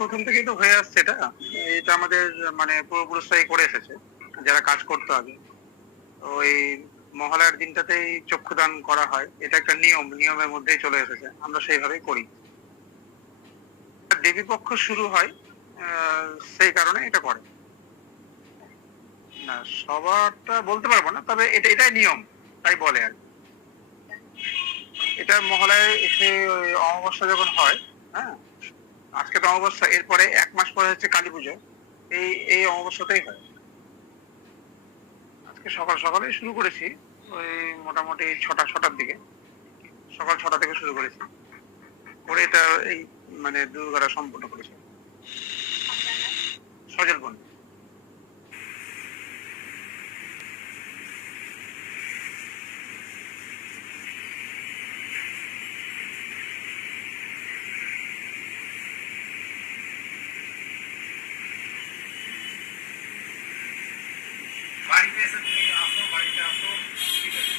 প্রথম থেকেই তো হয়ে আসছে এটা। এটা আমাদের মানে পূর্বপুরুষরাই করে এসেছে, যারা কাজ করতো আগে। তো এই মহালয়ার দিনটাতেই চক্ষুদান করা হয়, এটা একটা নিয়মের মধ্যেই চলে এসেছে, আমরা সেইভাবেই করি। আর দেবীপক্ষ শুরু হয় সেই কারণে এটা করে। না, সবারটা বলতে পারবো না, তবে এটাই নিয়ম, তাই বলে আর কি। এটা মহালয়ায় এসে ওই অমাবস্যা যখন হয়, হ্যাঁ, আজকে তো অমাবস্যা, এরপরে 1 মাস পরে হচ্ছে কালী পুজো, এই এই অমাবস্যাতেই হয়। আজকে সকাল সকালেই শুরু করেছি, ওই মোটামুটি ছটার দিকে, সকাল 6টা থেকে শুরু করেছি, করে এটা এই মানে দুর্গাটা সম্পূর্ণ করেছি। সজল বন। বাড়িতে এসে তুমি আসো, বাড়িতে আসো, ঠিক আছে।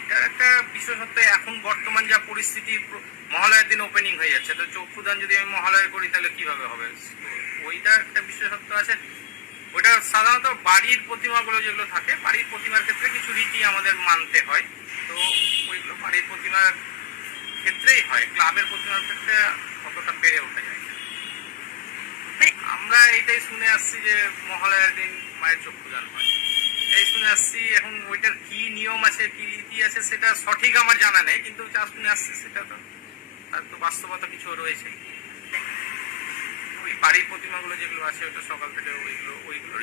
এটার একটা বিশেষত্ব, এখন বর্তমান যা পরিস্থিতি, মহালয়ার দিন ওপেনিং হয়ে যাচ্ছে, তো চক্ষুদান যদি আমি মহালয়া করি তাহলে কিভাবে হবে? ওইটা একটা বিশেষত্ব আছে। ওটা সাধারণত বাড়ির প্রতিমাগুলো যেগুলো থাকে, বাড়ির প্রতিমার ক্ষেত্রে কিছু রীতি আমাদের মানতে হয়। তো ওইগুলো বাড়ির প্রতিমার ক্ষেত্রেই হয়, ক্লাবের প্রতিমার ক্ষেত্রে অতটা পেরে ওঠা যায় না। আমরা এটাই শুনে আসছি যে মহালয়ার দিন মায়ের চক্ষুদান হয়, এই শুনে আসছি। এখন ওইটার কি নিয়ম আছে, কি রীতি আছে, সেটা সঠিক আমার জানা নেই, কিন্তু যা শুনে আসছি সেটা তো তার তো বাস্তবতা কিছু রয়েছে। ওই বাড়ির প্রতিমাগুলো যেগুলো আছে, ওটা সকাল থেকে ওইগুলো